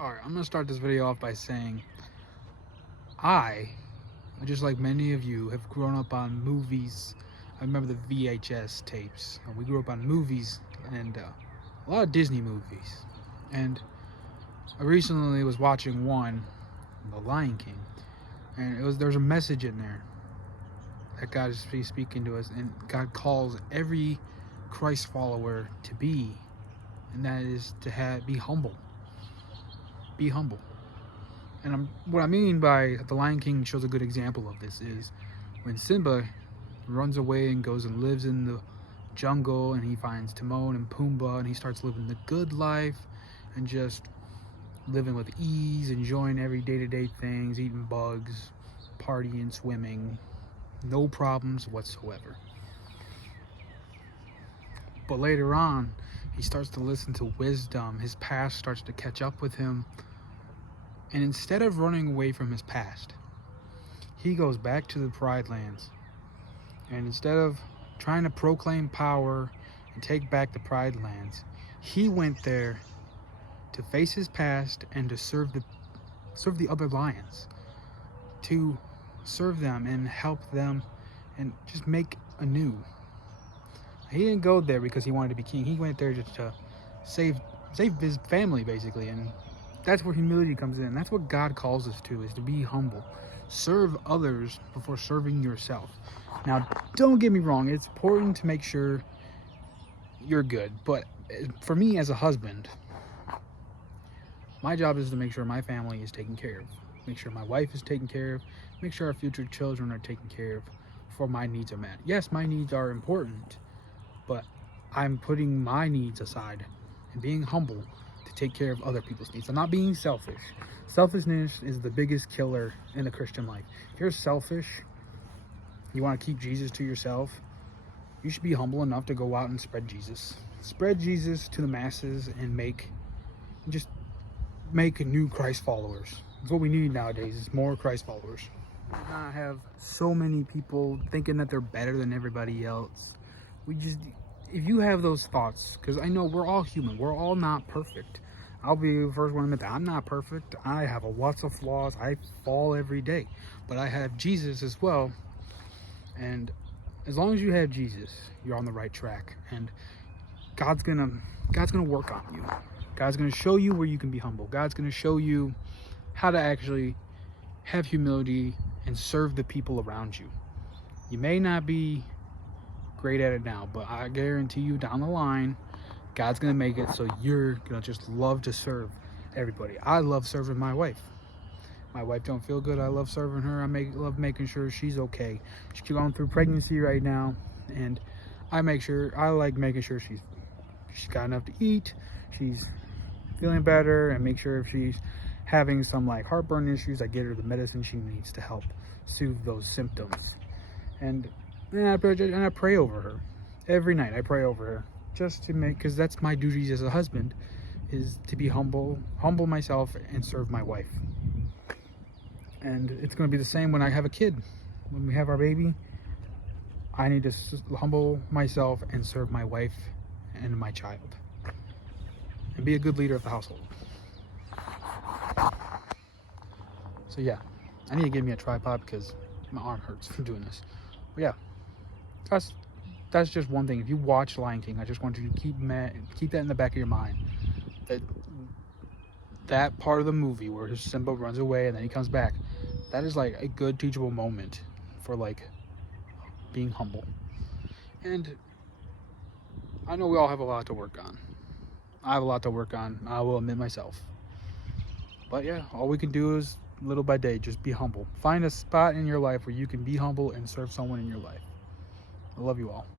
Alright, I'm gonna start this video off by saying I, just like many of you, have grown up on movies. I remember the VHS tapes. We grew up on movies and a lot of Disney movies. And I recently was watching one, The Lion King, and there's a message in there that God is speaking to us, and God calls every Christ follower to be, and that is to be humble. Be humble. And what I mean by The Lion King shows a good example of this is when Simba runs away and goes and lives in the jungle, and he finds Timon and Pumbaa, and he starts living the good life and just living with ease, enjoying every day-to-day things, eating bugs, partying, swimming, no problems whatsoever. But later on, he starts to listen to wisdom. His past starts to catch up with him. And instead of running away from his past, he goes back to the Pride Lands. And instead of trying to proclaim power and take back the Pride Lands, he went there to face his past and to serve the other lions, to serve them and help them and just make anew. He didn't go there because he wanted to be king. He went there just to save his family, basically. And that's where humility comes in. That's what God calls us to, is to be humble. Serve others before serving yourself. Now, don't get me wrong. It's important to make sure you're good. But for me as a husband, my job is to make sure my family is taken care of. Make sure my wife is taken care of. Make sure our future children are taken care of before my needs are met. Yes, my needs are important, but I'm putting my needs aside and being humble to take care of other people's needs. I'm not being selfish. Selfishness is the biggest killer in the Christian life. If you're selfish, you want to keep Jesus to yourself, you should be humble enough to go out and spread Jesus. Spread Jesus to the masses and make new Christ followers. That's what we need nowadays, is more Christ followers. I have so many people thinking that they're better than everybody else. If you have those thoughts, because I know we're all human, we're all not perfect. I'll be the first one to admit that I'm not perfect. I have lots of flaws. I fall every day, but I have Jesus as well. And as long as you have Jesus, you're on the right track, and God's gonna work on you. God's gonna show you where you can be humble. God's gonna show you how to actually have humility and serve the people around you. You may not be great at it now, but I guarantee you down the line, God's gonna make it so you're gonna just love to serve everybody. I love serving my wife. My wife don't feel good. I love serving her. I love making sure she's okay. She's going through pregnancy right now, and I like making sure she's got enough to eat, she's feeling better, and make sure if she's having some like heartburn issues, I get her the medicine she needs to help soothe those symptoms. And I pray over her every night. I pray over her just to because that's my duties as a husband, is to be humble myself and serve my wife. And it's going to be the same when I have a kid. When we have our baby, I need to humble myself and serve my wife and my child, and be a good leader of the household. So yeah, I need to get me a tripod because my arm hurts from doing this. But yeah, that's just one thing. If you watch Lion King, I just want you to keep that in the back of your mind. That part of the movie where Simba runs away and then he comes back, that is like a good teachable moment for like being humble. And I know we all have a lot to work on. I have a lot to work on, I will admit myself. But yeah, all we can do is little by day, just be humble. Find a spot in your life where you can be humble and serve someone in your life. I love you all.